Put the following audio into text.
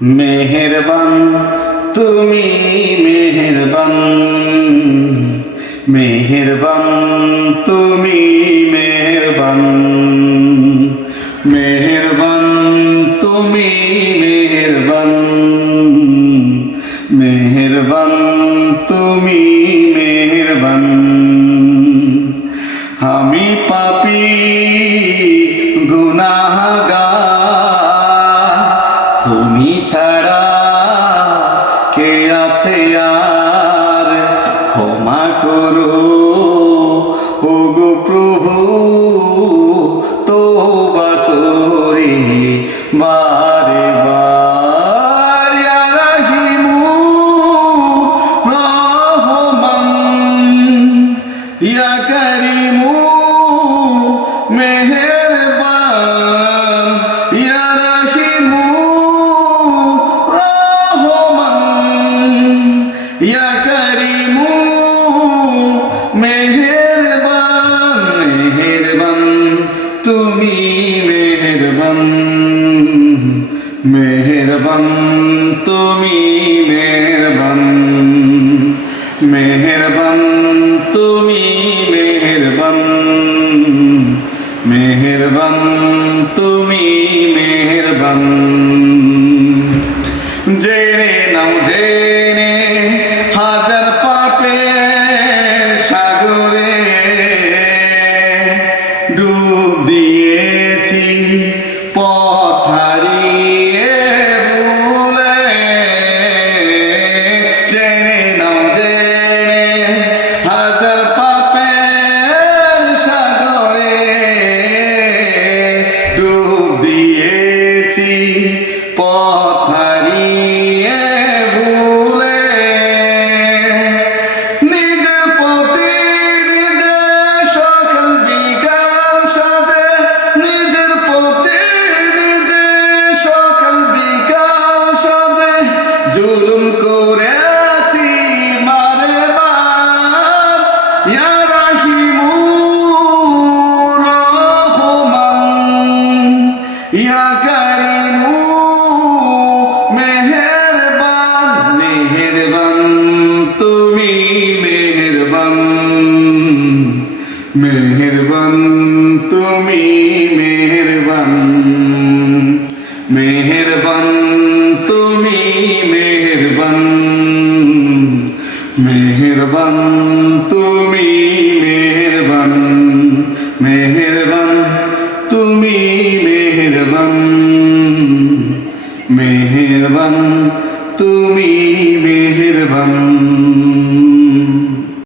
মেহেরবান তুমি মেহেরবান, মেহেরবান তুমি মেহেরবান, মেহেরবান তুমি মেহেরবান, মেহেরবান তুমি মেহেরবান। আমি পাপী গুনাহগার, তুমি ছাড়া কে আছে আর? ক্ষমা করো ওগো প্রভু, তওবা করি বারে বার। ইয়া রাহিমু রহমান, ইয়া করিমু মেহেরবান, ইয়া রাহিমু রহমান, ইয়া করিমু মেহেরবান। মেহেরবান তুমি মেহেরবান, মেহেরবান তুমি মেহেরবান, মেহেরবান তুমি মেহেরবান, মেহেরবান তুমি মেহেরবান। জেনে নাও জেনে হাজার পাপের সাগরে ডুব দিয়েছি পথ হারিয়ে ভুলে। জেনে নাও জেনে হাজার পাপের সাগরে ডুব দিয়েছি পথ হারিয়ে ভুলে। নিজের প্রতি নিজে সকাল বিকাল সাথে, নিজের প্রতি নিজে সকাল বিকাল সাথে জুলুম করেছি বারে বার। ইয়া রাহিমু রহমান, ইয়া করিমু মেহেরবান, মেহেরবান তুমি মেহেরবান, মেহেরবান তুমি মেহেরবান, মেহেরবান তুমি মেহেরবান, মেহেরবান তুমি মেহেরবান, মেহেরবান তুমি মেহেরবান, মেহেরবান তুমি মেহেরবান।